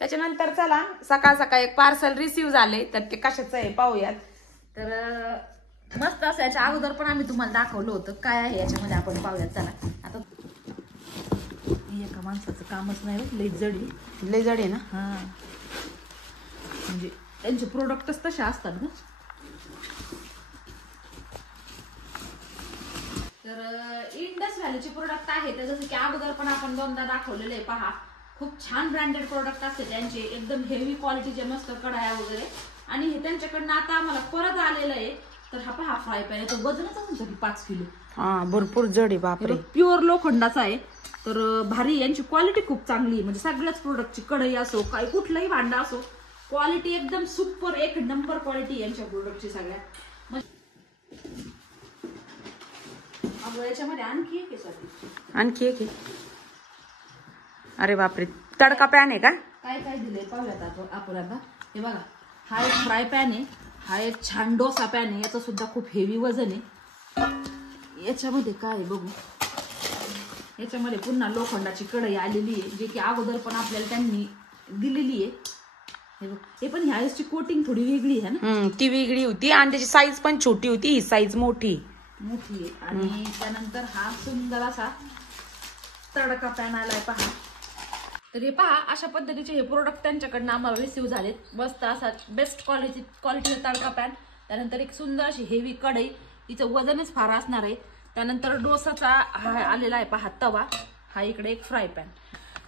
त्याच्यानंतर चला सकाळ सकाळ एक पार्सल रिसीव्ह झाले, तर ते कशाचं आहे पाहूयात. तर मस्त असं याच्या अगोदर पण आम्ही तुम्हाला दाखवलं होतं काय आहे याच्यामध्ये, आपण पाहूयात चला. आता एका माणसाचं कामच नाही, लय जड आहे ना. हा म्हणजे त्यांचे प्रोडक्टच तसे असतात ना. तर इंडस व्हॅलीचे प्रोडक्ट आहे, तर जसं की अगोदर पण आपण दोनदा दाखवलेले आहे. पहा खूप छान ब्रँडेड प्रोडक्ट असते त्यांचे, एकदम हेवी क्वालिटीचे मस्त कढाया वगैरे. आणि हे त्यांच्याकडनं आता आम्हाला परत आलेलं आहे. तर हा पहा फ्राय पॅन आहे, तो वजनच असेल तरी 5 किलो. हा भरपूर जड आहे बापरे. प्युअर लोखंडाचा आहे, तर भारी. यांची क्वालिटी खूप चांगली आहे, म्हणजे सगळ्याच प्रोडक्टची कढई असो काय कुठलंही भांडं असो, क्वालिटी एकदम सुपर एक नंबर क्वालिटी यांच्या प्रोडक्टची सगळ्या. याच्यामध्ये आणखी एक आहे. अरे बापरे, तडका पॅन आहे का? काय काय दिलंय पाहूयात आपण आता. हे बघा, हा एक फ्राय पॅन आहे, हा एक छान डोसा पॅन आहे, याचं सुद्धा खूप हेवी वजन आहे. याच्यामध्ये काय आहे बघू. याच्यामध्ये पुन्हा लोखंडाची कढई आलेली आहे, जे की अगोदर पण आपल्याला त्यांनी दिलेली आहे. हे पण ह्याची कोटिंग थोडी वेगळी आहे ना. ती वेगळी होती आणि त्याची साईज पण छोटी होती, ही साईज मोठी आहे. आणि त्यानंतर हा सुंदर असा तडका पॅन आलाय पहा. तर हे पहा, अशा पद्धतीचे हे प्रोडक्ट त्यांच्याकडनं आम्हाला रिसीव्ह झालेत. मस्त असा बेस्ट क्वालिटीचा तडका पॅन. त्यानंतर एक सुंदर अशी हेवी कढई, तिचं वजनच फार असणार आहे. त्यानंतर डोसाचा हा आलेला आहे पहा तवा. हा इकडे एक फ्राय पॅन.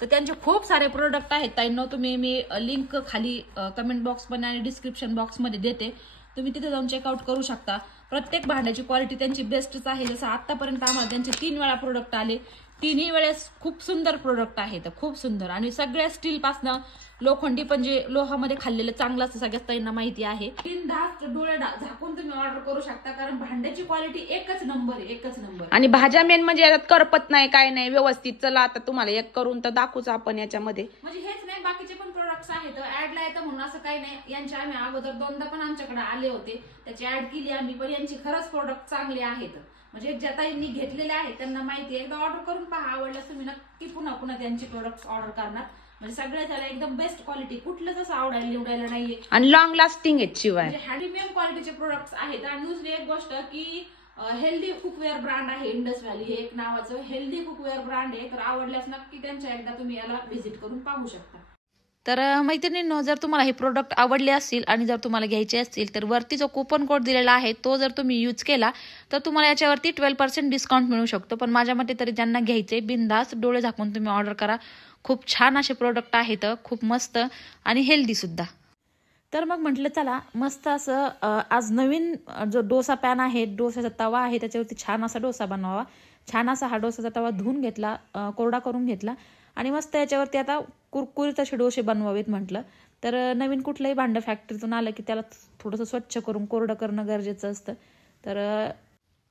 तर त्यांचे खूप सारे प्रोडक्ट आहेत ताईंनो. तुम्ही मी लिंक खाली कमेंट बॉक्समध्ये आणि डिस्क्रिप्शन बॉक्समध्ये देते, तुम्ही तिथे जाऊन चेकआउट करू शकता. प्रत्येक भांड्याची क्वालिटी त्यांची बेस्टच आहे. जसं आतापर्यंत आम्हाला त्यांचे 3 वेळा प्रोडक्ट आले, 3ही वेळेस खूप सुंदर प्रोडक्ट आहेत, खूप सुंदर. आणि सगळ्या स्टील पासनं लोखंडी पण जे लोहामध्ये खाल्लेलं चांगलं असं सगळ्याच ताईंना माहिती आहे. बिनधास्त डोळे झाकून तुम्ही ऑर्डर करू शकता, कारण भांड्याची क्वालिटी एकच नंबर आहे, एकच नंबर. आणि भाज्या मेन म्हणजे याच्यात करपत नाही, काय नाही, व्यवस्थित. चला आता तुम्हाला एक करून तर दाखवूच आपण याच्यामध्ये. म्हणजे हेच नाही, बाकीचे पण प्रोडक्ट्स आहेत, ऍडला येतं म्हणून असं काही नाही. यांचे आम्ही अगोदर दोनदा पण आमच्याकडे आले होते, त्याची ऍड केली आम्ही, पण यांची खरंच प्रोडक्ट चांगले आहेत. म्हणजे ज्या ताईंनी घेतलेले आहेत त्यांना माहिती आहे. एकदा ऑर्डर करून पहा, आवडल्यास तुम्ही नक्की पुन्हा पुन्हा त्यांची प्रोडक्ट्स ऑर्डर करणार. म्हणजे सगळ्या त्याला एकदम बेस्ट क्वालिटी, कुठलंच असं आवडायला निवडायला नाहीये, आणि लॉंग लास्टिंग आहेत शिवाय. म्हणजे प्रीमियम क्वालिटीचे प्रोडक्ट्स आहेत. आणि दुसरी एक गोष्ट की हेल्दी कुकवेअर ब्रँड आहे इंडस व्हॅली, हे एक नावाचं हेल्दी कुकवेअर ब्रँड आहे. तर आवडल्यास नक्की त्यांच्या एकदा तुम्ही याला व्हिजिट करून पाहू शकता. तर मैत्रिणींनो, जर तुम्हाला हे प्रोडक्ट आवडले असतील आणि जर तुम्हाला घ्यायचे असतील, तर वरती जो कूपन कोड दिलेला आहे तो जर तुम्ही यूज केला तर तुम्हाला याच्यावरती 12% डिस्काउंट मिळू शकतो. पण माझ्या मते तरी ज्यांना घ्यायचे, बिनधास्त डोळे झाकून तुम्ही ऑर्डर करा. खूप छान असे प्रोडक्ट आहेत, खूप मस्त आणि हेल्दी सुद्धा. तर मग म्हटलं चला मस्त असं आज नवीन जो डोसा पॅन आहे, डोसाचा तवा आहे, त्याच्यावरती छान असा डोसा बनवावा. छान असा हा डोसाचा तवा धुवून घेतला, कोरडा करून घेतला आणि मस्त याच्यावरती आता कुरकुरीत असे डोसे बनवावेत म्हटलं. तर नवीन कुठलंही भांडं फॅक्टरीतून आलं की त्याला थोडंसं स्वच्छ करून कोरडं करणं गरजेचं असतं. तर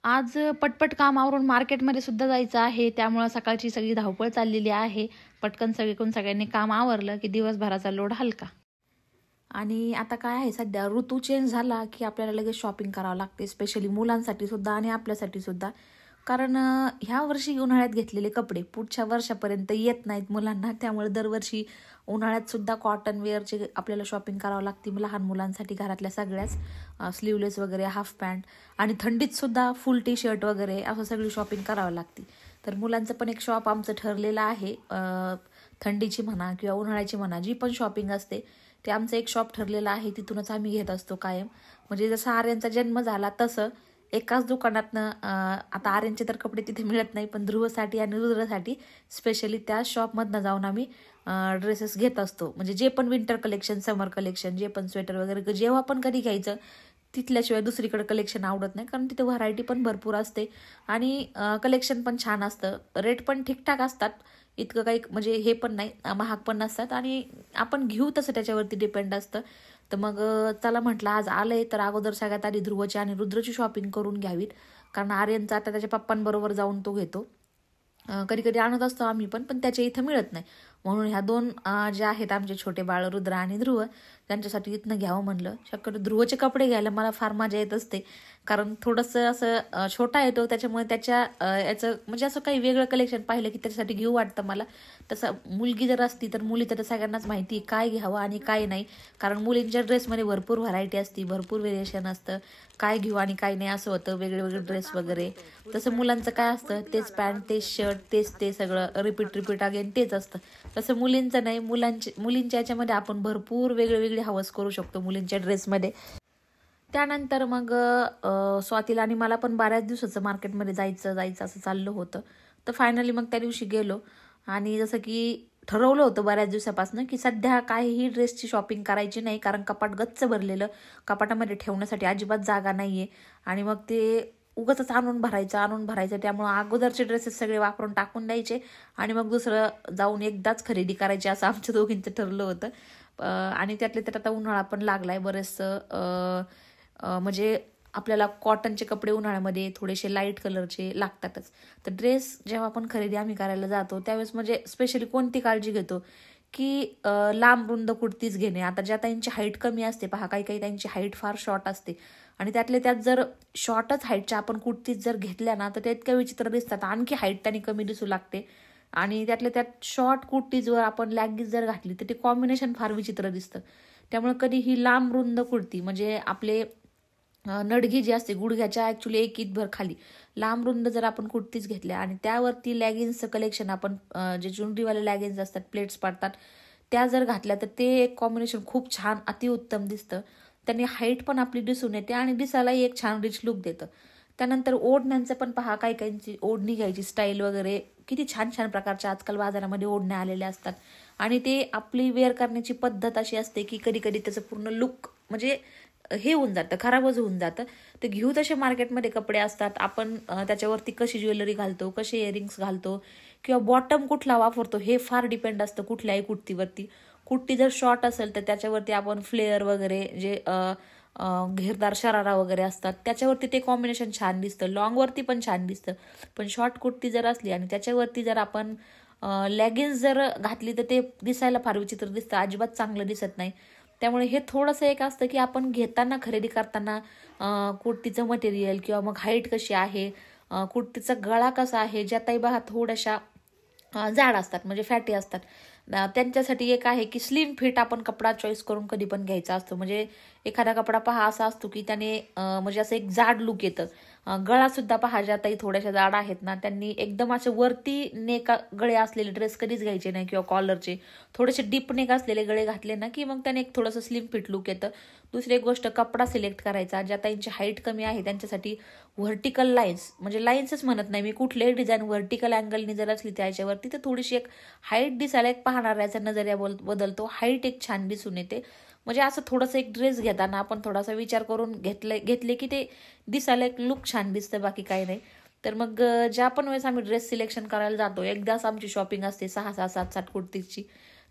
आज पटपट काम आवरून मार्केटमध्ये सुद्धा जायचं आहे, त्यामुळं सकाळची सगळी धावपळ चाललेली आहे. पटकन सगळ्यांनी काम आवरलं की दिवसभराचा लोड हलका. आणि आता काय आहे, सध्या ऋतू चेंज झाला की आपल्याला लगेच शॉपिंग करावं लागते, स्पेशली मुलांसाठी सुद्धा आणि आपल्यासाठी सुद्धा. कारण ह्या वर्षी उन्हाळ्यात घेतलेले कपडे पुढच्या वर्षापर्यंत येत नाहीत मुलांना, त्यामुळे दरवर्षी उन्हाळ्यात सुद्धा कॉटन वेअरचे आपल्याला शॉपिंग करावं लागते. लहान मुलांसाठी घरातल्या सगळ्याच स्लीवलेस वगैरे, हाफ पॅन्ट, आणि थंडीत सुद्धा फुल टी शर्ट वगैरे असं सगळी शॉपिंग करावं लागते. तर मुलांचं पण एक शॉप आमचं ठरलेलं आहे, थंडीची म्हणा किंवा उन्हाळ्याची म्हणा, जी पण शॉपिंग असते ते आमचं एक शॉप ठरलेलं आहे, तिथूनच आम्ही घेत असतो कायम. म्हणजे जसं आर्यनचा जन्म झाला तसं एकाच दुकानातनं आता आर्यनचे तर कपडे तिथे मिळत नाही, पण ध्रुवसाठी आणि रुद्रसाठी स्पेशली त्या शॉपमधनं जाऊन आम्ही ड्रेसेस घेत असतो. म्हणजे जे पण विंटर कलेक्शन, समर कलेक्शन, जे पण स्वेटर वगैरे जेव्हा पण कधी घ्यायचं तिथल्याशिवाय दुसरीकडे कलेक्शन आवडत नाही, कारण तिथे व्हरायटी पण भरपूर असते आणि कलेक्शन पण छान असतं. रेट पण ठीकठाक असतात, इतकं काही म्हणजे हे पण नाही, महाग पण नसतात, आणि आपण घेऊ तसं त्याच्यावरती डिपेंड असतं. तर मग चला म्हटलं आज आलंय तर अगोदर सगळ्यात आधी ध्रुवची आणि रुद्रची शॉपिंग करून घ्यावीत, कारण आर्यनचा आता त्याच्या पप्पांबरोबर जाऊन तो घेतो. कधी कधी आणत असतो आम्ही पण त्याच्या इथं मिळत नाही, म्हणून ह्या दोन जे आहेत आमचे छोटे बाळ रुद्र आणि ध्रुव, त्यांच्यासाठी इथनं घ्यावं म्हणलं. शक्यतो ध्रुवचे कपडे घ्यायला मला फार मजा येत असते, कारण थोडंसं असं छोटा येतो, त्याच्यामुळे त्याच्या याचं म्हणजे असं काही वेगळं कलेक्शन पाहिलं की त्याच्यासाठी घेऊ वाटतं मला. तसं मुलगी जर असती तर मुली तर सगळ्यांनाच माहिती काय घ्यावं आणि काय नाही, कारण मुलींच्या ड्रेसमध्ये भरपूर व्हरायटी असते, भरपूर व्हेरिएशन असतं, काय घेऊ आणि काय नाही असं होतं, वेगळे वेगळे ड्रेस वगैरे. तसं मुलांचं काय असतं, तेच पॅन्ट, तेच शर्ट, तेच ते सगळं रिपीट अगेन तेच असतं. तसं मुलींचं नाही, मुलींच्या याच्यामध्ये आपण भरपूर वेगळे हवस करू शकतो मुलींच्या ड्रेसमध्ये. त्यानंतर मग स्वातीला आणि मला पण बऱ्याच दिवसाचं मार्केटमध्ये जायचं असं चाललं होतं. तर फायनली मग त्या दिवशी गेलो आणि जसं की ठरवलं होतं बऱ्याच दिवसापासून की सध्या काहीही ड्रेसची शॉपिंग करायची नाही, कारण कपाट गच्च भरलेलं, कपाटामध्ये ठेवण्यासाठी अजिबात जागा नाही आहे. आणि मग ते उगाचच आणून भरायचं, त्यामुळं अगोदरचे ड्रेसेस सगळे वापरून टाकून द्यायचे आणि मग दुसरं जाऊन एकदाच खरेदी करायची असं आमच्या दोघींचं ठरलं होतं. आणि त्यातले तर आता उन्हाळा पण लागलाय बरेचसं, म्हणजे आपल्याला कॉटनचे कपडे उन्हाळ्यामध्ये थोडेसे लाईट कलरचे लागतातच. तर ड्रेस जेव्हा आपण खरेदी आम्ही करायला जातो त्यावेळेस म्हणजे स्पेशली कोणती काळजी घेतो की लांब रुंद कुर्तीज घेणे. आता ज्या ताईंची हाईट कमी असते पहा, काही त्यांची हाईट फार शॉर्ट असते आणि त्यातले त्यात जर शॉर्टच हाईटच्या आपण कुर्तीज जर घेतल्या ना तर त्या इतक्या विचित्र दिसतात, आणखी हाईट त्यांनी कमी दिसू लागते. आणि त्यातल्या त्यात शॉर्ट कुर्तीजवर आपण लॅगिन्स जर घातली तर ते कॉम्बिनेशन फार विचित्र दिसतं. त्यामुळे कधी ही लांब रुंद कुर्ती म्हणजे आपले नडगी जी असते गुडघ्याच्या ॲक्च्युली एक इंचभर खाली लांब रुंद जर आपण कुर्तीज घेतल्या आणि त्यावरती लॅगिन्सचं कलेक्शन आपण जे चुनरीवाले लॅगिन्स असतात, प्लेट्स पडतात, त्या जर घातल्या तर ते एक कॉम्बिनेशन खूप छान अतिउत्तम दिसतं. त्यांनी हाईट पण आपली दिसून येते आणि दिसायलाही एक छान रिच लुक देतं. त्यानंतर ओढण्यांचं पण पहा, काहींची ओढणी घ्यायची स्टाईल वगैरे किती छान छान प्रकारच्या आजकाल बाजारामध्ये ओढण्या आलेल्या असतात आणि ते आपली वेअर करण्याची पद्धत अशी असते की कधी कधी त्याचं पूर्ण लुक म्हणजे हे होऊन जातं, खराबच होऊन जातं. तर घेऊ तसे मार्केटमध्ये कपडे असतात, आपण त्याच्यावरती कशी ज्वेलरी घालतो, कसे इयरिंग्स घालतो किंवा बॉटम कुठला वापरतो हे फार डिपेंड असतं कुठल्याही कुर्तीवरती. कुर्ती जर शॉर्ट असेल तर त्याच्यावरती आपण फ्लेअर वगैरे जे घेरदार शरारा वगैरे असतात त्याच्यावरती ते कॉम्बिनेशन छान दिसतं, लॉंगवरती पण छान दिसतं. पण शॉर्ट कुर्ती जर असली आणि त्याच्यावरती जर आपण लॅगिन्स जर घातली तर ते दिसायला फार विचित्र दिसतं, अजिबात चांगलं दिसत नाही. त्यामुळे हे थोडंसं एक असतं की आपण घेताना खरेदी करताना कुर्तीचं मटेरियल किंवा मग हाईट कशी आहे, कुर्तीचा गळा कसा आहे, ज्या ताई बघा थोड्याशा जाड असतात म्हणजे फॅटी असतात त्यांच्यासाठी एक आहे की स्लिम फिट आपण कपडा चॉईस करून कधी पण घ्यायचा असतो. म्हणजे एखादा कपडा पहा असा असतो की त्याने म्हणजे असं एक जाड लुक येतं. गळा सुद्धा पहा, ज्या ताई थोड्याशा जाड आहेत ना त्यांनी एकदम असे वरती नेक गळे असलेले ड्रेस कधीच घ्यायचे नाही किंवा कॉलरचे थोडेसे डीप नेक असलेले गळे घातले ना की मग त्याने एक थोडंसं स्लिम फिट लुक येतं. दुसरी एक गोष्ट, कपडा सिलेक्ट करायचा. ज्या ताईंची हाईट कमी आहे त्यांच्यासाठी व्हर्टिकल लाईन्स म्हणजे लाईन्सच म्हणत नाही मी, कुठलेही डिझाईन व्हर्टिकल अँगलनी जर असली त्याच्यावरती तर थोडीशी एक हाईट दिसायला एक पाहणाऱ्याचा नजरिया बदलतो, हाईट एक छान दिसून येते. म्हणजे असं थोडंसं एक ड्रेस घेताना आपण थोडासा विचार करून घेतले की ते दिसायला एक लुक छान दिसतं, बाकी काही नाही. तर मग ज्या पण वेळेस आम्ही ड्रेस सिलेक्शन करायला जातो, एकदाच आमची शॉपिंग असते 6-6, 7-7 कुर्तीची,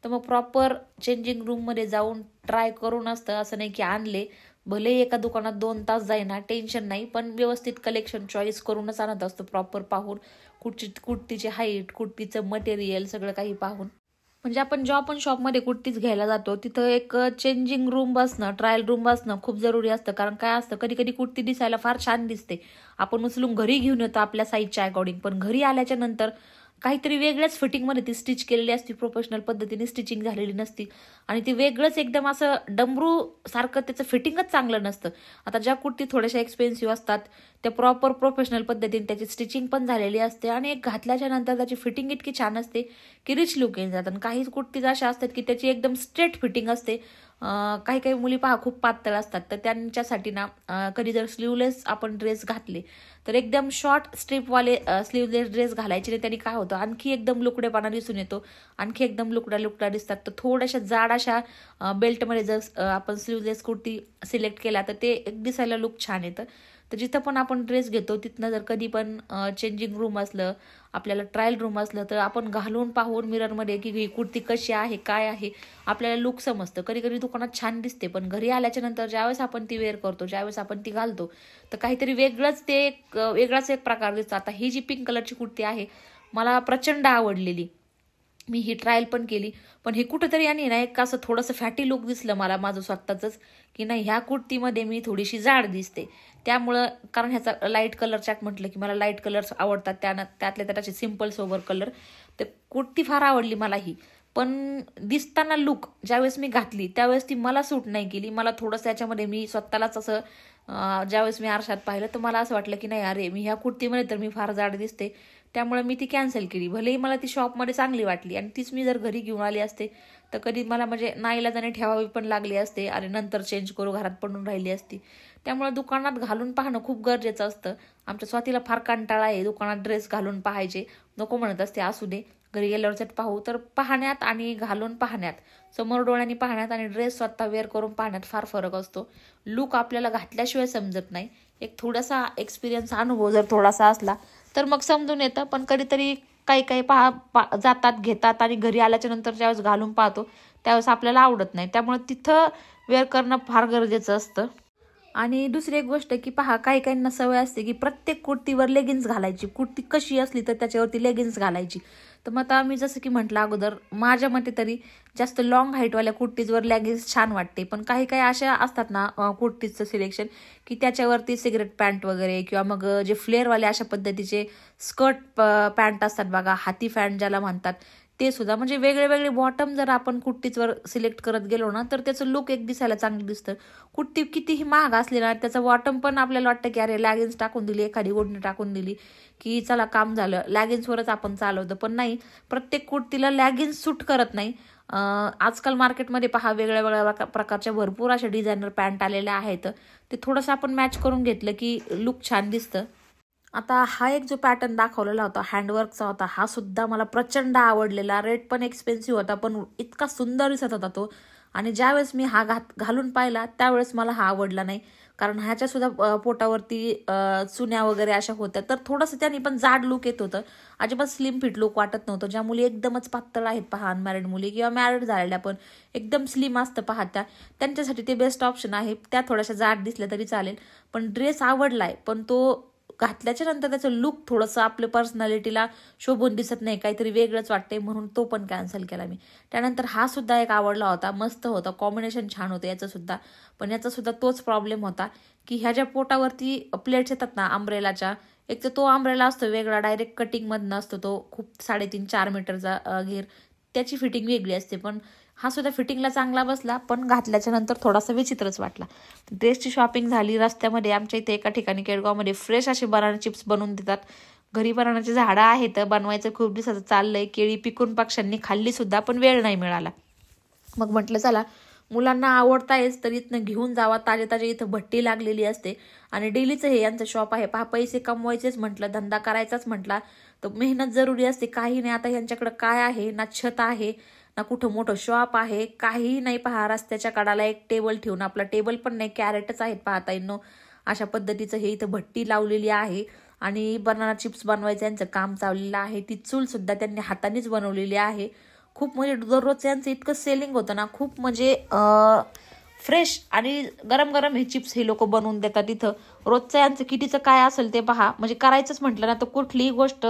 तर मग प्रॉपर चेंजिंग रूममध्ये जाऊन ट्राय करून असतं. असं नाही की आणले भले एका दुकानात 2 तास जाईना टेन्शन नाही, पण व्यवस्थित कलेक्शन चॉईस करूनच आणत असतो, प्रॉपर पाहून कुर्तीची हाईट, कुर्तीचं मटेरियल सगळं काही पाहून. म्हणजे आपण जेव्हा पण शॉपमध्ये कुर्तीज घ्यायला जातो तिथं एक चेंजिंग रूम बसणं, ट्रायल रूम बसणं खूप जरुरी असतं. कारण काय असतं, कधी कधी कुर्ती दिसायला फार छान दिसते, आपण उचलून घरी घेऊन येतो आपल्या साईजच्या अकॉर्डिंग, पण घरी आल्याच्या नंतर काहीतरी वेगळ्याच फिटिंगमध्ये ती स्टिच केलेली असती, प्रोफेशनल पद्धतीने स्टिचिंग झालेली नसती आणि ती वेगळंच एकदम असं डमरू सारखं त्याचं फिटिंगच चांगलं नसतं. आता ज्या कुर्ती थोड्याशा एक्सपेन्सिव्ह असतात त्या प्रॉपर प्रोफेशनल पद्धतीने त्याची स्टिचिंग पण झालेली असते आणि एक घातल्याच्या नंतर त्याची फिटिंग इतकी छान असते की रिच लुक येऊन जातात. काही कुर्तीज अशा असतात की त्याची एकदम स्ट्रेट फिटिंग असते. काही मुली पहा खूप पातळ असतात, तर त्यांच्यासाठी ना कधी जर स्लीवलेस आपण ड्रेस घातले तर एकदम शॉर्ट स्ट्रिपवाले स्लीवलेस ड्रेस घालायचे नाही. त्यांनी काय होतं, आणखी एकदम लुकडेपणा दिसून येतो, आणखी एकदम लुकड्या दिसतात. तर थोड्याशा जाड अशा बेल्टमध्ये जर आपण स्लीवलेस कुर्ती सिलेक्ट केला तर ते एक दिसायला लुक छान येतं. तर जिथं पण आपण ड्रेस घेतो तिथनं जर कधी पण चेंजिंग रूम असलं, आपल्याला ट्रायल रूम असलं, तर आपण घालून पाहून मिररमध्ये की ही कुर्ती कशी आहे काय आहे आपल्याला लुक समजतं. कधी कधी दुकानात छान दिसते पण घरी आल्याच्या नंतर ज्यावेळेस आपण ती वेअर करतो, ज्यावेळेस आपण ती घालतो तर काहीतरी वेगळंच ते वेगळाच एक प्रकार दिसतो. आता ही जी पिंक कलरची कुर्ती आहे मला प्रचंड आवडलेली, मी ही ट्रायल पण केली, पण हे कुठंतरी आणि ना एक असं थोडंसं फॅटी लुक दिसलं मला माझं स्वतःच, की नाही ह्या कुर्तीमध्ये मी थोडीशी जाड दिसते. त्यामुळं कारण ह्याचा लाईट कलर चार्ट म्हटलं की मला लाईट कलर्स आवडतात, त्यातले त्याचे सिम्पल सोबर कलर, तर कुर्ती फार आवडली मला ही. पण दिसताना लुक ज्यावेळेस मी घातली त्यावेळेस ती मला सूट नाही केली. मला थोडंसं याच्यामध्ये मी स्वतःलाच असं ज्यावेळेस मी आरशात पाहिलं तर मला असं वाटलं की नाही अरे मी ह्या कुर्तीमध्ये तर मी फार जाड दिसते, त्यामुळे मी ती कॅन्सल केली. भलेही मला ती शॉपमध्ये चांगली वाटली आणि तीच मी जर घरी घेऊन आली असते तर कधी मला म्हणजे नाईलाजाने ठेवावी पण लागली असते आणि नंतर चेंज करू घरात पडून राहिली असती. त्यामुळे दुकानात घालून पाहणं खूप गरजेचं असतं. आमच्या स्वातीला फार कंटाळा आहे दुकानात ड्रेस घालून पाहायचे, नको म्हणत असते असू दे घरी गेल्यावरच पाहू. तर पाहण्यात आणि घालून पाहण्यात, समोर डोळ्यांनी पाहण्यात आणि ड्रेस स्वतः वेअर करून पाहण्यात फार फरक असतो. लुक आपल्याला घातल्याशिवाय समजत नाही. एक थोडासा एक्सपिरियन्स अनुभव जर थोडासा असला तर मग समजून येतं. पण कधीतरी काही काही जातात घेतात आणि घरी आल्याच्या नंतर ज्यावेळेस घालून पाहतो त्यावेळेस आपल्याला आवडत नाही. त्यामुळे तिथं वेअर करणं फार गरजेचं असतं. आणि दुसरी एक गोष्ट की पहा, काही काहींना सवय असते की प्रत्येक कुर्तीवर लेगिन्स घालायची, कुर्ती कशी असली तर त्याच्यावरती लेगिन्स घालायची. तर मग आता मी जसं की म्हटलं अगोदर, माझ्या मते तरी जास्त लॉंग हाईटवाल्या कुर्तीजवर लेगिन्स छान वाटते. पण काही काही अशा असतात ना कुर्तीचं सिलेक्शन की त्याच्यावरती सिगरेट पॅन्ट वगैरे किंवा मग जे फ्लेअरवाले अशा पद्धतीचे स्कर्ट पॅन्ट असतात बघा, हाती पॅन्ट ज्याला म्हणतात, ते सुद्धा म्हणजे वेगळे वेगळे बॉटम जर आपण कुर्तीवर सिलेक्ट करत गेलो ना तर त्याचं लुक एक दिसायला चांगलं दिसतं. कुर्ती कितीही महाग असली ना त्याचं बॉटम पण आपल्याला वाटतं की अरे लॅगिन्स टाकून दिली, एखादी ओढणी टाकून दिली की चला काम झालं, लॅगिन्सवरच आपण चालवतो. पण नाही, प्रत्येक कुर्तीला लॅगिन्स सूट करत नाही. आजकाल मार्केटमध्ये पहा वेगळ्या वेगळ्या प्रकारच्या भरपूर अशा डिझायनर पॅन्ट आलेल्या आहेत, ते थोडंसं आपण मॅच करून घेतलं की लुक छान दिसतं. आता हा एक जो पॅटर्न दाखवलेला होता हँडवर्कचा होता, हा सुद्धा मला प्रचंड आवडलेला. रेट पण एक्सपेन्सिव्ह होता पण इतका सुंदर दिसत होता तो. आणि ज्यावेळेस मी हा घालून पाहिला त्यावेळेस मला हा आवडला नाही, कारण ह्याच्या सुद्धा पोटावरती चुन्या वगैरे अशा होत्या, तर थोडंसं त्यांनी पण जाड लुक येत होतं. अजिबात स्लिम फिट लुक वाटत नव्हतं. ज्या मुली एकदमच पातळ आहेत पहा, अनमॅरिड मुली किंवा मॅरिड झालेल्या पण एकदम स्लिम असतं पहा, त्यांच्यासाठी ते बेस्ट ऑप्शन आहे. त्या थोड्याशा जाड दिसल्या तरी चालेल. पण ड्रेस आवडलाय, पण तो घातल्याच्या नंतर त्याचं लुक थोडंसं आपल्या पर्सनॅलिटीला शोभून दिसत नाही, काहीतरी वेगळंच वाटते, म्हणून तो पण कॅन्सल केला मी. त्यानंतर हा सुद्धा एक आवडला होता, मस्त होता, कॉम्बिनेशन छान होतं याचं सुद्धा. पण याचा सुद्धा तोच प्रॉब्लेम होता की ह्या ज्या पोटावरती प्लेट्स येतात ना अम्ब्रेलाच्या, एक तर तो अम्ब्रेला असतो वेगळा, डायरेक्ट कटिंगमधनं असतो तो, खूप 3.5-4 मीटरचा घेर, त्याची फिटिंग वेगळी असते. पण हा सुद्धा फिटिंगला चांगला बसला, पण घातल्याच्या नंतर थोडासा विचित्रच वाटला. ड्रेसची शॉपिंग झाली. रस्त्यामध्ये आमच्या इथे एका ठिकाणी केडगावमध्ये फ्रेश असे बनाना चिप्स बनवून देतात. घरी बनानाची झाडं आहेत, बनवायचं खूप दिवसाचं चाललंय. केळी पिकून पक्ष्यांनी खाल्ली सुद्धा, पण वेळ नाही मिळाला. मग म्हटलं चला मुलांना आवडतायच तर इथनं घेऊन जावा, ताजे ताजे इथं भट्टी लागलेली असते आणि डेलीचं हे यांचं शॉप आहे पहा. पैसे कमवायचेच म्हटलं, धंदा करायचाच म्हटला तर मेहनत जरुरी असते. काही नाही, आता यांच्याकडे काय आहे ना, छत आहे ना कुठं मोठं शॉप आहे, काही नाही पहा. रस्त्याच्या कडाला एक टेबल ठेवून, आपला टेबल पण नाही, कॅरेटच आहेत पाहता येईन. अशा पद्धतीचं हे इथं भट्टी लावलेली आहे आणि बनाना चिप्स बनवायचं यांचं काम चाललेलं आहे. ती चूल सुद्धा त्यांनी हातानेच बनवलेली आहे. खूप म्हणजे दररोज यांचं इतकं सेलिंग होतं ना, खूप म्हणजे फ्रेश आणि गरम गरम हे चिप्स हे लोक बनवून देतात इथं. रोजचं यांचं कितीचं काय असेल ते पहा. म्हणजे करायचंच म्हटलं ना तर कुठलीही गोष्ट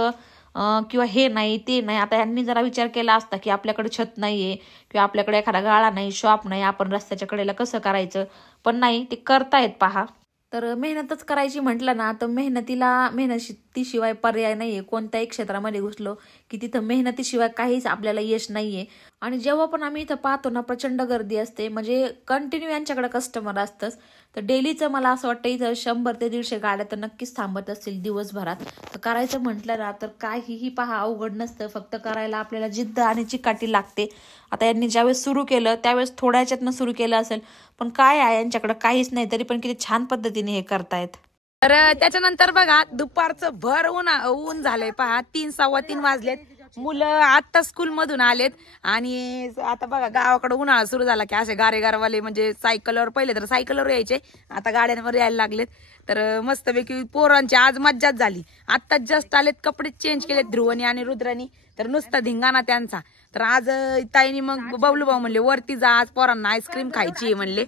किंवा हे नाही ते नाही. आता यांनी जरा विचार केला असता की आपल्याकडे छत नाहीये किंवा आपल्याकडे एखादा गाळा नाही, शॉप नाही, आपण रस्त्याच्या कडेला कसं करायचं, पण नाही, ते करतायत पहा. तर मेहनतच करायची म्हटलं ना तर मेहनतीशिवाय पर्याय नाहीये. कोणत्याही क्षेत्रामध्ये घुसलो की तिथं मेहनतीशिवाय काहीच आपल्याला यश नाहीये. आणि जेव्हा पण आम्ही इथं पाहतो ना प्रचंड गर्दी असते, म्हणजे कंटिन्यू यांच्याकडे कस्टमर असतंच. तर डेलीचं मला असं वाटतं इथं 100 ते 150 गाड्या तर नक्कीच थांबत असतील दिवसभरात. तर करायचं म्हटलं ना तर काहीही पहा अवघड नसतं, फक्त करायला आपल्याला जिद्द आणि चिकाटी लागते. आता यांनी ज्यावेळेस सुरू केलं त्यावेळेस थोड्या ह्याच्यातनं सुरू केलं असेल, पण काय आहे यांच्याकडे काहीच नाही, तरी पण किती छान पद्धतीने हे करतायत. तर त्याच्यानंतर बघा दुपारचं भर ऊन झालंय पहा. 3-3:15 वाजलेत. मुलं आता स्कूल मधून आलेत आणि आता बघा गावाकडे उन्हाळा सुरू झाला की असे गारेगारवाले म्हणजे सायकलवर, पहिले तर सायकलवर यायचे, आता गाड्यांवर यायला लागलेत. तर मस्तपैकी पोरांची आज मज्जाच झाली. आत्ताच जस्ट आलेत, कपडे चेंज केलेत ध्रुवनी आणि रुद्रानी, तर नुसता धिंगाणा त्यांचा. तर आज ताईनी मग बबलू भाऊ म्हणले वरती जा, आज पोरांना आईस्क्रीम खायची आहे म्हणले,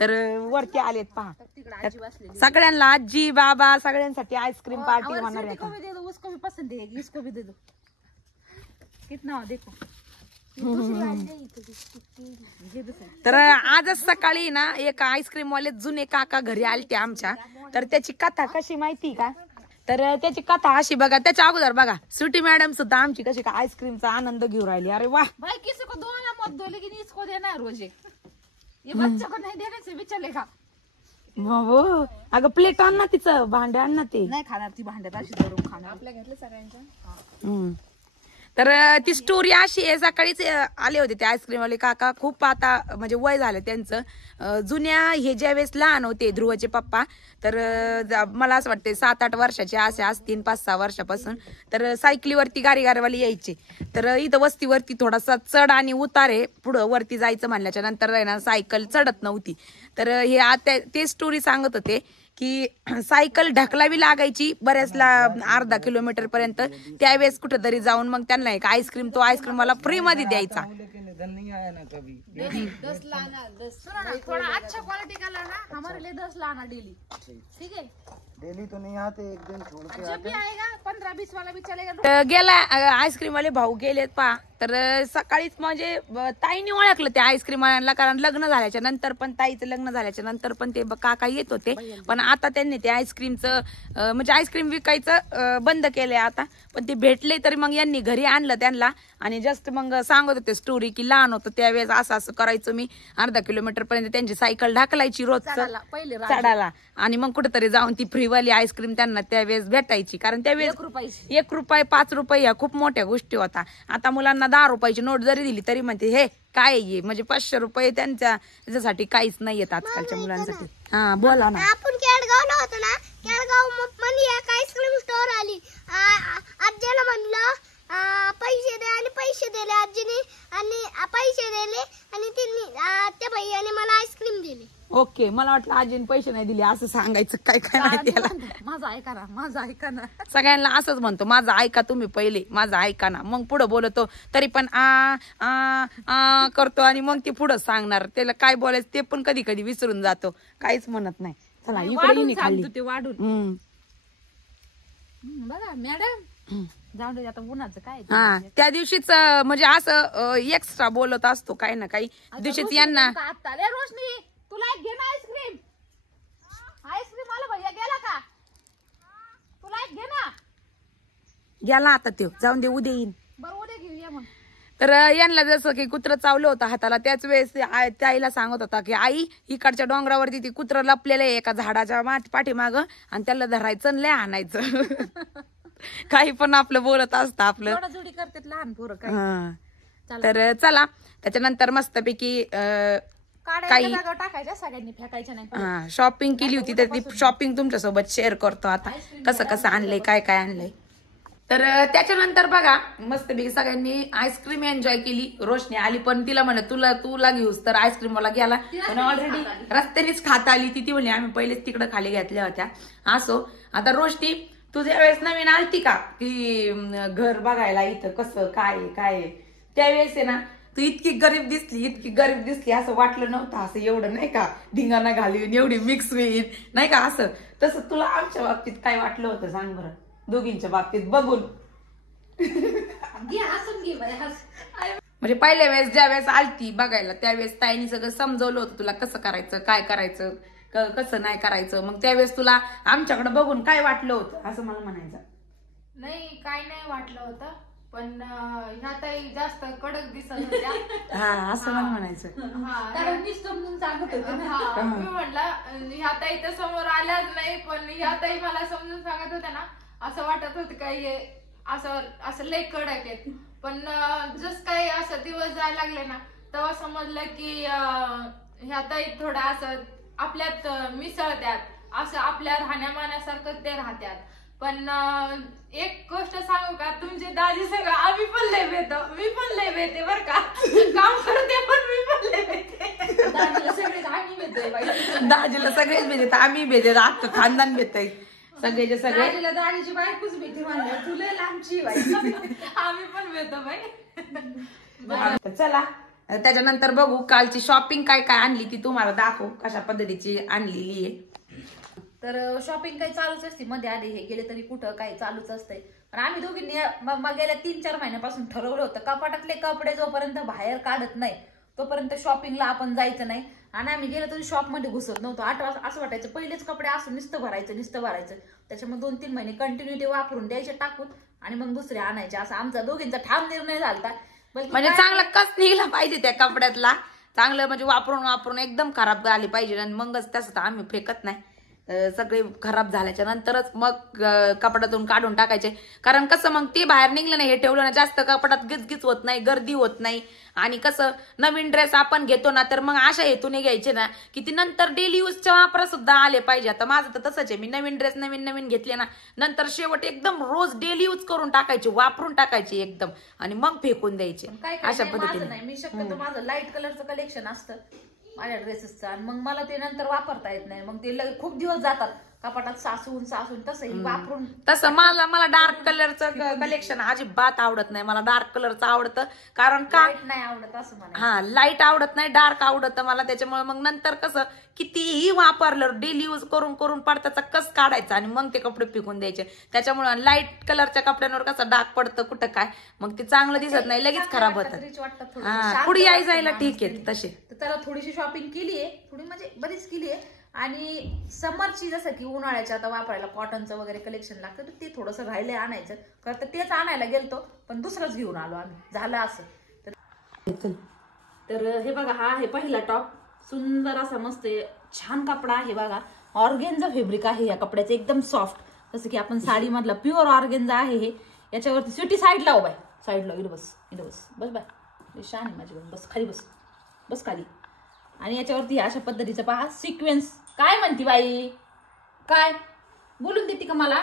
तर वरती आलेत पहा. सगळ्यांना आजी बाबा सगळ्यांसाठी आईस्क्रीम पार्टी होणार आहे. कितना देखो तर आजच सकाळी ना एक आईस्क्रीम वाले जुने काका घरी आलते आमच्या. तर त्याची कथा कशी माहिती का? तर त्याची कथा अशी बघा. त्याच्या अगोदर बघा स्वीटी मॅडम सुद्धा आमची कशी का आईस्क्रीमचा आनंद घेऊन राहिली. अरे वा भाई किसी को दो ना मत दो लेकिन इसको देना है रोज एक. ये बच्चों को नहीं देने से भी चलेगा. हो अगं प्लेट आण ना तिचं भांडे आण ना ते. नाही खाणार ती भांड्यात अशी धरून खाणार. आपल्या घरातलं सगळ्यांच्या. तर ती स्टोरी अशी आहे. सकाळीच आले होते ते आईस्क्रीम वाले काका. खूप आता म्हणजे वय झालं त्यांचं. जुन्या हे ज्यावेळेस लहान होते ध्रुवचे पप्पा, तर मला असं वाटतं 7-8 वर्षाचे असे असतील, 5-6 वर्षापासून. तर सायकलीवरती गारीवाले यायचे. तर इथं वस्तीवरती थोडासा चढ आणि उतार आहे. पुढं वरती जायचं म्हणल्याच्या नंतर ना सायकल चढत नव्हती. तर हे आता ते स्टोरी सांगत होते की सायकल ढकलावी लागायची बऱ्याचला अर्धा किलोमीटर पर्यंत. त्यावेळेस कुठेतरी जाऊन मग त्यांना एक आईस्क्रीम, तो आईस्क्रीम मला फ्री मध्ये द्यायचा. थोड़ा अच्छा क्वालिटी का लाना, हमारे लिए 10 लाना डेली. ठीक है, डेली तो नहीं आते, एक दिन छोड़ के जब भी आएगा 15-20 वाला भी चलेगा. गेला आईस्क्रीम वाले भाऊ गेलेत पा. तर सकाळीच म्हणजे ताईने ओळखलं त्या आईस्क्रीम वाल्यांना, कारण लग्न झाल्याच्या नंतर पण, ताईचं लग्न झाल्याच्या नंतर पण ते काका येत होते. पण आता त्यांनी ते आईस्क्रीमचं म्हणजे आईस्क्रीम विकायचं बंद केलंय आता. पण ते भेटले तरी मग यांनी घरी आणलं त्यांना. आणि जस्ट मग सांगत होते स्टोरी की लहान होतं त्यावेळेस असं करायचं मी. अर्धा किलोमीटर पर्यंत त्यांची सायकल ढकलायची रोज चढायला. आणि मग कुठेतरी जाऊन ती फ्रीवाली आईस्क्रीम त्यांना त्यावेळेस भेटायची. कारण त्यावेळेस 1 रुपये 5 रुपये ह्या खूप मोठ्या गोष्टी होता. आता मुलांना 10 रुपयाची नोट जरी दिली तरी म्हणते हे काय आहे, म्हणजे 500 रुपये त्यांच्यासाठी काहीच नाही येत आजकालच्या मुलांसाठी. हा बोला ना. आपण केळगावला होतो ना, केळगाव मध्ये एक आईस्क्रीम स्टोर आली. आजीला म्हणलं पैसे दे, आणि पैसे दिले आजीने, आणि पैसे दिले आणि त्या भैयाने मला आईस्क्रीम दिली. ओके, मला वाटलं आजीने पैसे नाही दिले असं सांगायचं. काय काय माहिती याला. माझं ऐका ना, माझं ऐका ना. सगळ्यांना असंच म्हणतो, माझं ऐका तुम्ही पहिले, माझं ऐका ना. मग पुढे बोलतो तरी पण आ करतो. आणि मग ती पुढे सांगणार. त्याला काय बोलायचं ते पण कधी कधी विसरून जातो, काहीच म्हणत नाही. चला इकडे खाली ते वाढून बघा मॅडम. जाऊन दे आता, उन्हाचं काय. हा त्या दिवशीच म्हणजे असं एक्स्ट्रा बोलत असतो काही ना काही. दिवशीच यांना रोशनी तुला एक घे ना आईस्क्रीम. आईस्क्रीम आला भैया गेला का? तुला एक घे ना. गेला आता तो, जाऊन दे उद्या येईन. बरं उद्या घेऊया मग. तर यांना जसं की कुत्रं चावलं होतं हाताला, त्याच वेळेस त्या आईला सांगत होता की आई इकडच्या डोंगरावरती ती कुत्रं लपलेलं आहे एका झाडाच्या पाठीमागं, आणि त्याला धरायचं आणि लय आणायचं. काही पण आपलं बोलत असतं आपलं. जोडी करतात लहान पोरं काय. तर चला त्याच्यानंतर मस्तपैकी काही टाकायच्या सगळ्यांनी, फेकायच्या नाही. शॉपिंग केली होती. तर ती शॉपिंग तुमच्यासोबत शेअर करतो आता, कसं कसं आणलंय, काय काय आणलंय. तर त्याच्यानंतर बघा मस्तपैकी सगळ्यांनी आईस्क्रीम एन्जॉय केली. रोशनी आली पण तिला म्हणत तुला घेऊस, तर आईस्क्रीम मला गेला. पण ऑलरेडी रस्त्यानेच खाता आली ती म्हणे आम्ही पहिलेच तिकडे खाली घेतल्या होत्या. असो, आता रोशनी तुझ्या वेळेस नवीन आलती का की घर बघायला इथं कसं काय त्यावेळेस आहे ना, तू इतकी गरीब दिसली असं वाटलं नव्हतं. असं एवढं नाही का धिंगाणा घालून एवढी मिक्स होईल नाही का असं. तसं तुला आमच्या बाबतीत काय वाटलं होतं सांग बरं, दोघींच्या बाबतीत बघून. म्हणजे पहिल्या वेळेस ज्या वेळेस आलती बघायला त्यावेळेस ताईने सगळं समजवलं होतं तुला कसं करायचं, काय करायचं, कसं नाही करायचं. मग त्यावेळेस तुला आमच्याकडे बघून काय वाटलं होतं असं मला म्हणायचं. नाही काय नाही वाटलं होतं, पण ह्या ताई जास्त कडक दिसत होत्या. हा असं मला म्हणायचं. कारण मी समजून सांगत होते ना. मी म्हटलं ह्या ताई तर समोर आल्याच नाही, पण ह्या ताई मला समजून सांगत होत्या ना, असं वाटत होतं काही हे असं लय कडक आहेत. पण जस काही असं दिवस जायला लागले ना, तेव्हा समजलं की ह्या ताई थोडं असं आपल्यात मिसळत्यात, असं आपल्या राहण्यामानासारखं ते राहत्यात. पण एक गोष्ट सांगू का, तुमचे दाजी सगळं आम्ही पण लय भेटतो, मी पण लय भेटते बर का, काम करते पण मी पण लय भेटते. दाजीला सगळेच आम्ही भेटतोय बाई. दाजीला सगळेच भेटत, आम्ही भेटत, आजचं खानदान भेटतय सगळेचे सगळे. दाजीला दाजीची बायकोच भेटते म्हणलं, तुला लांबची बाई. आम्ही पण भेटतो बाई. चला त्याच्यानंतर बघू कालची शॉपिंग काय काय आणली ती तुम्हाला दाखवू, कशा पद्धतीची आणलेली आहे. तर शॉपिंग काही चालूच असते, मध्ये आले हे गेले तरी कुठं काही चालूच असतंय. पण आम्ही दोघींनी गेल्या 3-4 महिन्यापासून ठरवलं होतं कपाटातले कपडे जोपर्यंत बाहेर काढत नाही तोपर्यंत शॉपिंगला आपण जायचं नाही. आणि आम्ही गेलो तरी शॉपमध्ये घुसत नव्हतो. 8 वाजता असं वाटायचं पहिलेच कपडे असून नुसतं भरायचं. त्याच्यामुळे 2-3 महिने कंटिन्यू ते वापरून द्यायचे टाकून आणि मग दुसरे आणायचे. असा आमचा दोघींचा ठाम निर्णय झाला. म्हणजे चांगला कस निघला पाहिजे त्या कपड्यातला, चांगलं म्हणजे वापरून एकदम खराब झाली पाहिजे आणि मगच तसं आम्ही फेकत नाही. सगळे खराब झाल्याच्या नंतरच मग कपड्यातून काढून टाकायचे. कारण कसं मग ते बाहेर निघलं नाही, हे ठेवलं ना जास्त कपड्यात गिचगिच होत नाही, गर्दी होत नाही. आणि कसं नवीन ड्रेस आपण घेतो ना तर मग अशा हेतूने घ्यायचे ना की ती नंतर डेली यूजच्या वापरा सुद्धा आले पाहिजे. आता माझं तर तसंच आहे, मी नवीन ड्रेस नवीन घेतले ना नंतर शेवट एकदम रोज डेली यूज करून टाकायचे, वापरून टाकायचे एकदम आणि मग फेकून द्यायचे. अशा पद्धतीने नाही, मी शक्यतो माझं लाईट कलरचं कलेक्शन असतं माझ्या ड्रेसेसचं आणि मग मला ते नंतर वापरता येत नाही. मग ते खूप दिवस जातात कपाटात सासून तसंही वापरून. तसं मला डार्क कलरचं कलेक्शन अजिबात आवडत नाही. मला डार्क कलरचं आवडतं कारण का नाही आवडत असं मला. हा, लाईट आवडत नाही, डार्क आवडतं मला. त्याच्यामुळे मग नंतर कसं कितीही वापरलं डेली यूज करून पडताचा कस काढायचा आणि मग ते कपडे पिकून द्यायचे. त्याच्यामुळे लाईट कलरच्या कपड्यांवर कसं डाग पडतं कुठं काय, मग ते चांगलं दिसत नाही, लगेच खराब होतं. हा, पुढे जायला ठीक आहे तसे. तर त्याला थोडीशी शॉपिंग केली आहे, थोडी म्हणजे बरीच केली आहे. आणि समरची जसं की उन्हाळ्याच्या आता वापरायला कॉटनचं वगैरे कलेक्शन लागतं तर ते थोडंसं राहिलंय आणायचं. खरं तर तेच आणायला गेलतो पण दुसरंच घेऊन आलो आम्ही, झालं असं. तर हे बघा, हा आहे पहिला टॉप. सुंदर असा मस्त छान कपडा आहे बघा. ऑर्गेन्झा फॅब्रिक आहे या कपड्याचं, एकदम सॉफ्ट, जसं की आपण साडी मधला प्युअर ऑर्गेन्झा आहे हे. याच्यावरती स्वीटी साईडला हो बाय, साईडला इथं बस बाय, शान आहे माझी, बस खाली, बस खाली. आणि याच्यावरती अशा पद्धतीचं पहा सिक्वेन्स. काय म्हणती बाई, काय बोलून देते का मला?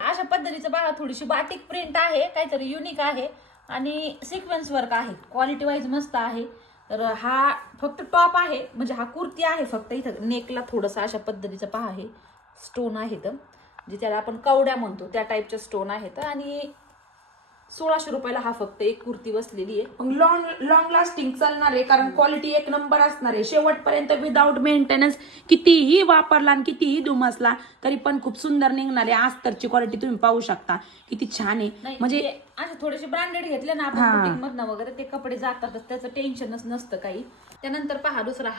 अशा पद्धतीचं पहा, थोडीशी बाटिक प्रिंट आहे, काहीतरी युनिक आहे आणि सिक्वेन्स वर्क आहे, क्वालिटी वाईज मस्त आहे. तर हा फक्त टॉप आहे, म्हणजे हा कुर्ती आहे फक्त. इथं नेकला थोडंसं अशा पद्धतीचं पहा आहे स्टोन आहेत, जे त्याला आपण कवड्या म्हणतो त्या टाईपच्या स्टोन आहेत. आणि 1600 रुपयाला हा फक्त एक कुर्ती बसलेली आहे. लॉंग लास्टिंग चालणार आहे कारण क्वालिटी एक नंबर असणार आहे. शेवटपर्यंत विदाउट मेंटेनन्स कितीही वापरला आणि कितीही दुमसला तरी पण खूप सुंदर निघणार आहे. अस्तरची क्वालिटी तुम्ही पाहू शकता किती छान आहे. म्हणजे असे थोडेसे ब्रँडेड घेतले ना आपण बुटीक मधनं वगैरे ते कपडे जातातच, त्याचं टेन्शनच नसतं काही. त्यानंतर पहा दुसरा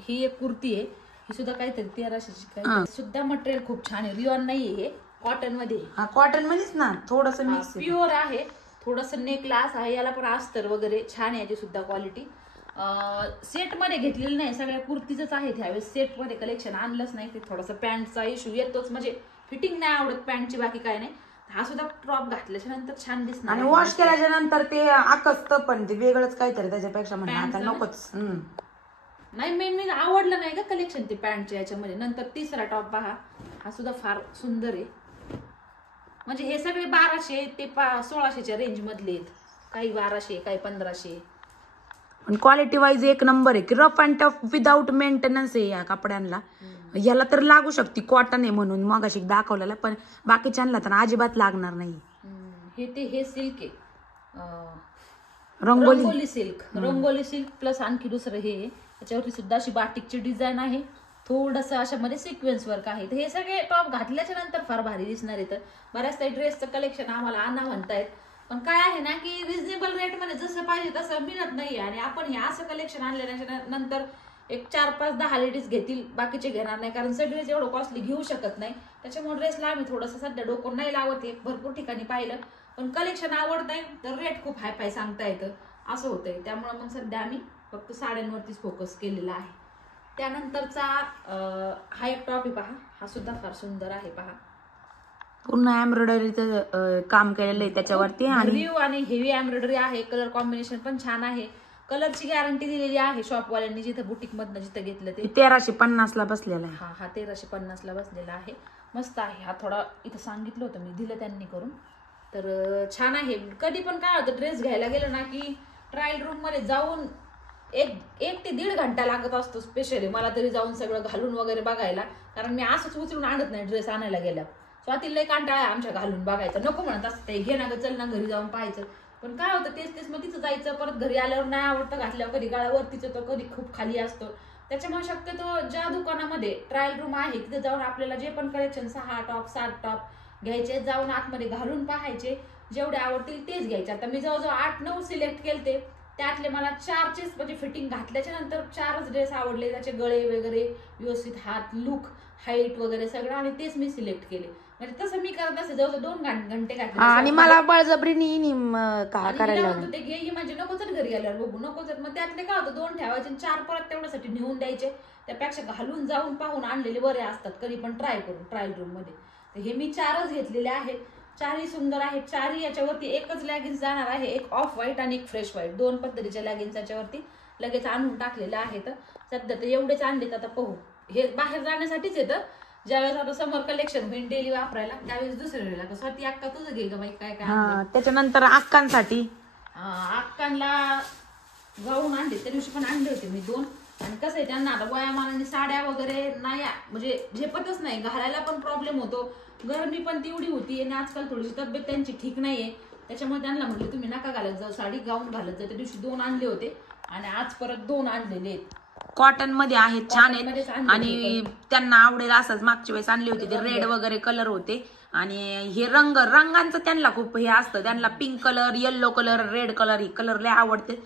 ही एक कुर्ती आहे, ही सुद्धा काहीतरी 1300ची काही सुद्धा. मटेरियल खूप छान आहे, रिऑन नाहीये, हे कॉटन मध्ये. कॉटन मध्येच ना, थोडस मिक्स प्युअर आहे, थोडस नेकलास आहे, याला पण अस्तर वगैरे छान आहे याची सुद्धा क्वालिटी. सेट मध्ये घेतलेलं नाही, सगळ्या कुर्तीच आहेत ह्यावेळेस. सेट मध्ये कलेक्शन आणलंच नाही, ते थोडासा पॅन्टचा इश्यू येतोच, म्हणजे फिटिंग नाही आवडत पॅन्टची, बाकी काय नाही. हा सुद्धा टॉप घातल्याच्या नंतर छान दिसणार आणि वॉश केल्याच्या नंतर ते आकसतं पण ते वेगळंच काहीतरी त्याच्यापेक्षा म्हणजे आता नकोच. नाही, मेन आवडलं नाही का कलेक्शन ते पॅन्टच्या याच्यामध्ये. नंतर तिसरा टॉप पहा, हा सुद्धा फार सुंदर आहे. म्हणजे हे सगळे 1200 ते 1600च्या रेंज मधले आहेत, काही 1200 काही 1500. पण क्वालिटी वाईज एक नंबर आहे की rough and tough without maintenance आहे या कपड्यांना. याला तर लागू शकते, कॉटन आहे म्हणून मग अशी दाखवलेला, पण बाकीच्यांना तर अजिबात लागणार नाही. हे सिल्क आहे, रंगोली सिल्क प्लस आणखी दुसरं हे याच्यावरती सुद्धा अशी बाटिकची डिझाईन आहे, थोडस अशामध्ये सिक्वेन्स वर्क आहे. हे सगळे टॉप घातल्याच्या नंतर फार भारी दिसणार आहे. तर बऱ्याच काही ड्रेसचं कलेक्शन आम्हाला आणा म्हणतायत, पण काय आहे ना की रिझनेबल रेट मध्ये जसं पाहिजे तसं मिळत नाहीये. आणि आपण हे असं कलेक्शन आणल्याच्या नंतर एक 4-5-10 लेडीज घेतील, बाकीचे घेणार नाही, कारण सगळेच एवढं कॉस्टली घेऊ शकत नाही. त्याच्यामुळे ड्रेसला आम्ही थोडंसं सध्या डोकं नाही लावत, भरपूर ठिकाणी पाहिलं, पण कलेक्शन आवडत नाही तर रेट खूप हाय सांगता येतं, असं होतंय. त्यामुळे मग सध्या आम्ही फक्त साड्यांवरतीच फोकस केलेला आहे. त्यानंतरचा हा एक टॉप आहे पहा, हा सुद्धा फार सुंदर आहे पहा. पूर्ण एम्ब्रॉयडरीचं काम केलेलं आहे त्याच्यावरती आणि हेवी एम्ब्रॉयडरी आहे. कलर कॉम्बिनेशन पण छान आहे, कलरची गॅरंटी दिलेली आहे शॉपवाल्यांनी, जिथं बुटीक मधनं जिथं घेतलं ते. 1350 बसलेला आहे. हा 1350 बसलेला आहे, मस्त आहे. हा थोडा इथं सांगितलं होतं मी, दिलं त्यांनी करून, तर छान आहे. कधी पण काय होतं ड्रेस घ्यायला गेलं ना की ट्रायल रूम मध्ये जाऊन 1 ते 1.5 घंटा लागत असतो स्पेशली मला तरी जाऊन सगळं घालून वगैरे बघायला, कारण मी असंच उचलून आणत नाही ड्रेस आणायला गेल्या. स्वातीला लय कंटाळा आमच्या घालून बघायचं, नको म्हणत असतं ते, घे ना ग चल ना घरी जाऊन पाहायचं. पण काय होतं तेच मग तिथं जायचं, परत घरी आल्यावर नाही आवडतं घातल्यावर, कधी गळ्यावरतीच येतो, कधी खूप खाली असतो. त्याच्यामुळे शक्यतो ज्या दुकानामध्ये ट्रायल रूम आहे तिथे जाऊन आपल्याला जे पण कलेक्शन 6 टॉप 7 टॉप घ्यायचे, जाऊन आतमध्ये घालून पाहायचे, जेवढे आवडतील तेच घ्यायचे. आता मी जवळजवळ 8-9 सिलेक्ट केलते, त्यातले मला 4चेच म्हणजे फिटिंग घातल्याच्या नंतर 4च ड्रेस आवडले, त्याचे गळे वगैरे व्यवस्थित, हात, लुक, हाईट वगैरे सगळं, आणि तेच मी सिलेक्ट केले. म्हणजे तसं मी करत असे जवळजवळ 2 घंटे घातले. आणि मला बळजबरीने करायला ते घे म्हणजे नको तर घरी गेल्यावर बघू, नको तर मग त्यातले काय होतं 2 ठेवायचे 4 परत तेवढ्यासाठी नेऊन द्यायचे. त्यापेक्षा घालून जाऊन पाहून आणलेले बरे असतात, कधी पण ट्राय करून ट्रायल रूम मध्ये. तर हे मी 4च घेतलेले आहेत, 4ही सुंदर आहेत. 4ही याच्यावरती एकच लॅगिन्स जाणार आहे, एक ऑफ व्हाईट आणि एक फ्रेश व्हाईट, 2 पद्धतीच्या लॅगिन्स याच्यावरती लगेच आणून टाकलेले आहेत. सध्या तर एवढेच आणलेत, आता पाहू. हे बाहेर जाण्यासाठीच येतं, ज्यावेळेस आता समर कलेक्शन होईल डेली वापरायला त्यावेळेस दुसऱ्या वेळेला. स्वतः अक्का तुझं घे ग बाई, काय काय. त्याच्यानंतर अक्कांसाठी अक्कांना गाऊन आणले, त्या दिवशी पण आणले होते मी 2. आणि कसं आहे त्यांना आता वयामानाने साड्या वगैरे नाही म्हणजे झेपतच नाही, घालायला पण प्रॉब्लेम होतो, गरमी पण तेवढी होती आणि आजकाल थोडीशी तब्येत त्यांची ठीक नाहीये. त्याच्यामुळे त्यांना म्हटलं तुम्ही नका घालत जाऊ साडी, गाऊन घालत जा. त्या दिवशी 2 आणले होते आणि आज परत 2 आणलेले आहेत. कॉटन मध्ये आहेत, छान आहेत आणि त्यांना आवडेल असंच. मागच्या वेळेस आणले होते ते रेड वगैरे कलर होते, आणि हे रंगांचं त्यांना खूप हे असतं. त्यांना pink colour, yellow colour, red colour, हे कलर लय आवडते.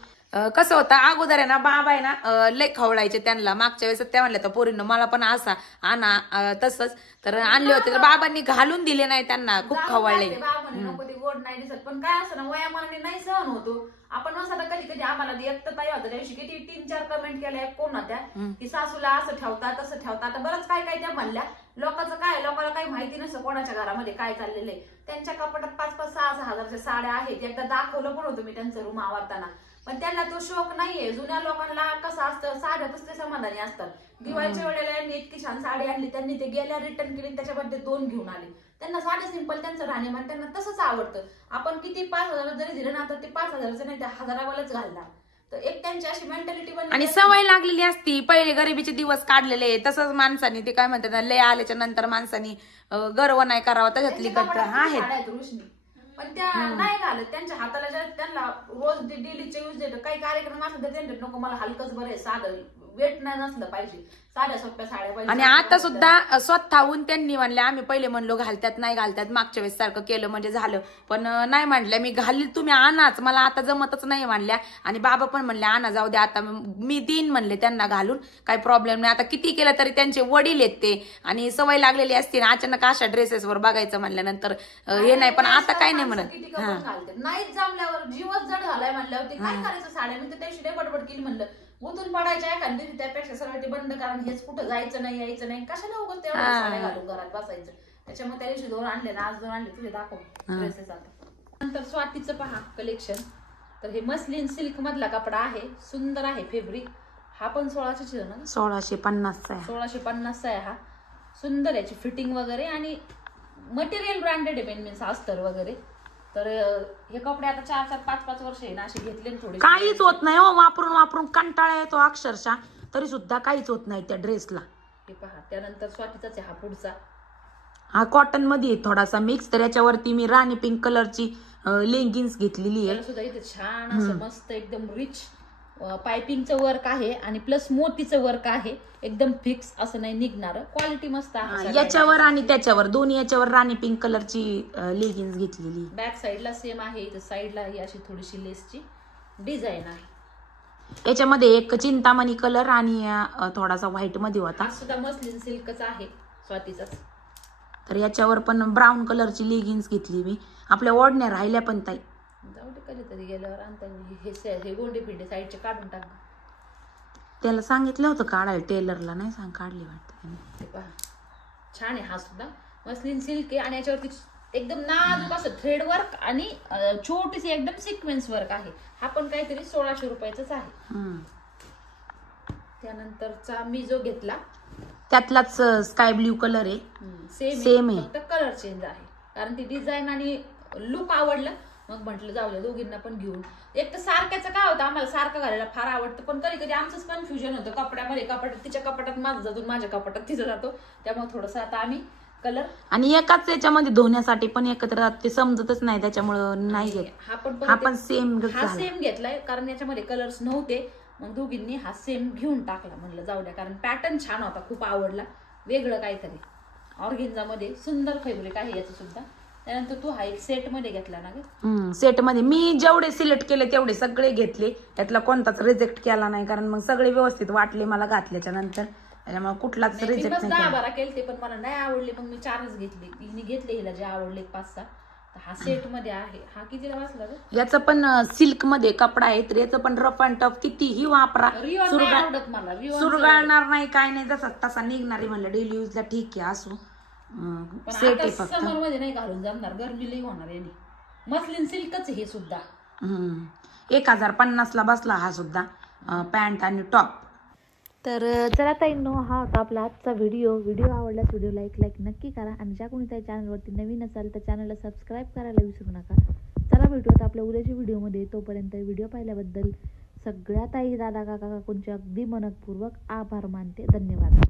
कसं होतं अगोदर आहे ना, बाबा आहे ना लय खवळायचे त्यांना. मागच्या वेळेस त्या म्हणल्या तर पोरींनो मला पण असा आणा, तसंच तर आणले होते, तर बाबांनी घालून दिले नाही त्यांना, खूप खवळले. नको ते गोड नाही दिसत, पण काय असं ना वयामानाने नाही सहन होतो. आपण असं कधी कधी आम्हाला एकटं ताई होतं त्या दिवशी किती 3-4 कमेंट केल्या कोण होत्या की सासूला असं ठेवता तसं ठेवता. आता बरंच काय काय त्या म्हणल्या. लोकांचं काय, लोकांना काही माहिती नसतं कोणाच्या घरामध्ये काय चाललेलं आहे. त्यांच्या कपाटात 5-5-6 हजारच्या साड्या आहेत. एकदा दाखवलं पण होतं मी त्यांचं रूम आवडताना, पण त्यांना तो शौक नाहीये. जुन्या लोकांना कसं असतं, साड्यातच ते समाधानी असतात. दिवाळीच्या वेळेला यांनी इतकी छान साडी आणली, त्यांनी ते गेल्या रिटर्न केली, त्याच्यामध्ये 2 घेऊन आले. त्यांना साधे सिंपल त्यांचं राहणीमान त्यांना तसंच आवडतं. आपण किती 5,000 जरी दिलं ना तर ते 5,000चं नाही, त्या 1000वालाच घालणार. तर एक त्यांची अशी मेंटॅलिटी बनली आणि सवय लागलेली असती. पहिले गरिबीचे दिवस काढलेले, तसंच माणसाने ते काय म्हणतात लय आल्याच्या नंतर माणसाने गर्व नाही करावा, त्याच्यातली आहेत. पण त्या नाही घालत, त्यांच्या हाताला त्यांना रोज डेलीचे यूज देतो. काही कार्यक्रम असला तर त्यांच्यात नको मला हलकच बरं आहे, साधं वेट नाही नसलं पाहिजे, साध्या सोप्या साड्या पाहिजे. आणि आता सुद्धा स्वतःहून त्यांनी म्हणले, आम्ही पहिले म्हणलो घालतात नाही घालतात, मागच्या वेळेस सारखं केलं म्हणजे झालं, पण नाही म्हणल्या मी घाली, तुम्ही आणाच, मला आता जमतच नाही म्हणल्या. आणि बाबा पण म्हणले आणा, जाऊ दे आता मी देईन म्हणले त्यांना घालून, काही प्रॉब्लेम नाही. आता किती केलं तरी त्यांचे वडील आहेत ते, आणि सवय लागलेली असते. अचानक अशा ड्रेसेसवर बघायचं म्हणल्यानंतर हे नाही, पण आता काय नाही म्हणत. नाहीच जमल्यावर जीवच जड झालाय म्हणल्यावर ते काय करायचं साड्या. मी तर त्याशी बडबड केली, म्हणलं गुंतून पडायच्या एखादी, त्यापेक्षा सरळ ते बंद, कारण हेच कुठं जायचं नाही यायचं नाही, कशाला उगाच तेवढ्या साड्या घालून घरात बसायचं. त्याच्यामुळे त्या दिवशी 2 आणले ना, आज 2 आणले. तुझे दाखव ड्रेसेस. आता नंतर स्वातीचं पहा कलेक्शन. तर हे मस्लिन सिल्क मधला कपडा आहे, सुंदर आहे फॅब्रिक. हा पण 1600 ना, 1650 1650 आहे. हा सुंदर, याची फिटिंग वगैरे आणि मटेरियल ब्रँडेड आहे, मीन्स अस्तर वगैरे. तर हे कपडे आता 4-4, 5-5 वर्ष आहे ना असे घेतले, थोडे काहीच होत नाही हो, वापरून वापरून कंटाळा येतो अक्षरशः, तरी सुद्धा काहीच होत नाही त्या ड्रेसला. हे पहा. त्यानंतर स्वातीचाच आहे हा पुढचा. हा कॉटन मध्ये थोडासा मिक्स, तर याच्यावरती मी राणी पिंक कलरची लेगिन्स घेतलेली आहे. सुद्धा इथे छान असं मस्त एकदम रिच पायपिंगचं वर्क आहे आणि प्लस मोतीचं वर्क आहे, एकदम फिक्स असं नाही निघणार, क्वालिटी मस्त आहे. याच्यावर आणि त्याच्यावर दोन्ही याच्यावर राणी पिंक कलरची लेगिन्स घेतलेली. बॅक साईडला सेम आहे, इथं साईडला ही अशी थोडीशी लेसची डिझाईन आहे. याच्यामध्ये एक चिंतामणी कलर आणि थोडासा व्हाईट मध्ये होता. सुद्धा मस्लिन सिल्कच आहे स्वातीचाच. तर याच्यावर पण ब्राऊन कलरची लेगिन्स घेतली मी. आपल्या ओढण्या राहिल्या पण ताई, जाऊ दे कधीतरी गेल्यावर आणता. हे गोंडे पिंडे साईडचे काढून टाक. त्याला सांगितलं होतं काढायला, टेलरला नाही काढली वाटतं. छान आहे हा सुद्धा मस्लिन सिल्क आहे, आणि याच्यावरती एकदम नाजूक असं थ्रेड वर्क आणि छोटीशी एकदम सिक्वेन्स वर्क आहे. हा पण काहीतरी 1600 रुपयाचाच आहे. त्यानंतरचा मी जो घेतला त्यातलाच स्काय ब्ल्यू कलर आहे, सेम आहे, फक्त कलर चेंज आहे. कारण ती डिझाईन आणि लुक आवडलं, मग म्हटलं जाऊ दे दोघींना पण घेऊन. एक तर सारख्याचं काय होतं, आम्हाला सारखं घालायला फार आवडतं, पण कधी कधी आमचंच कन्फ्युजन होतं कपड्यामध्ये. कपाटात तिच्या कपाटात माझं जातो, माझ्या कपाटात तिचं जातो, त्यामुळे थोडंसं आता आम्ही कलर आणि एकाच याच्यामध्ये धुण्यासाठी पण एकत्र ते समजतच नाही, त्याच्यामुळे नाही घेत. हा पण सेम हा सेम घेतलाय, कारण याच्यामध्ये कलर्स नव्हते मग दोघींनी हा सेम घेऊन टाकला. म्हणलं जाऊ द्या, कारण पॅटर्न छान होता, खूप आवडला, वेगळं काहीतरी ऑर्गेन्झामध्ये सुंदर फॅब्रिक आहे याचं सुद्धा. त्यानंतर तू हा एक सेट मध्ये घेतला ना ग? सेट मध्ये मी जेवढे सिलेक्ट केले तेवढे सगळे घेतले, त्यातला कोणताच रिजेक्ट केला नाही, कारण मग सगळे व्यवस्थित वाटले मला घातल्याच्या नंतर, त्याच्यामुळे कुठलाच रिजेक्ट नाही. 10-12 केलते पण मला नाही आवडले, मग मी 4च घेतले. तिने घेतले हिला जे आवडले 5-6. हा सेट मध्ये आहे. हा कितीला वाचला ग? याचं पण सिल्क मध्ये कपडा आहे, तर याचं पण रफ अँड टफ कितीही वापरा आवडत मला सुरगाळणार नाही, काय नाही, जसा तसा निघणारी म्हणलं डेली युजला ठीक आहे असो. सेट आहे फक्त. समर मध्ये नाही घालून जमणार, गरमी लई होणार याने. मस्लिन सिल्कच हे सुद्धा. 1050 ला बसला हा सुद्धा पॅन्ट आणि टॉप. तर चला ताईंनो, हा होता आपला आजचा व्हिडिओ आवडल्यास व्हिडिओला लाईक नक्की करा, आणि ज्या कोणी ताई चॅनलवरती नवीन असाल तर चॅनलला सबस्क्राईब करायला विसरू नका. चला भेटूयात आपल्या उद्याच्या व्हिडिओमध्ये. तोपर्यंत व्हिडिओ पाहिल्याबद्दल सगळ्या ताई, दादा, काका, काकूंचे अगदी मनपूर्वक आभार मानते. धन्यवाद.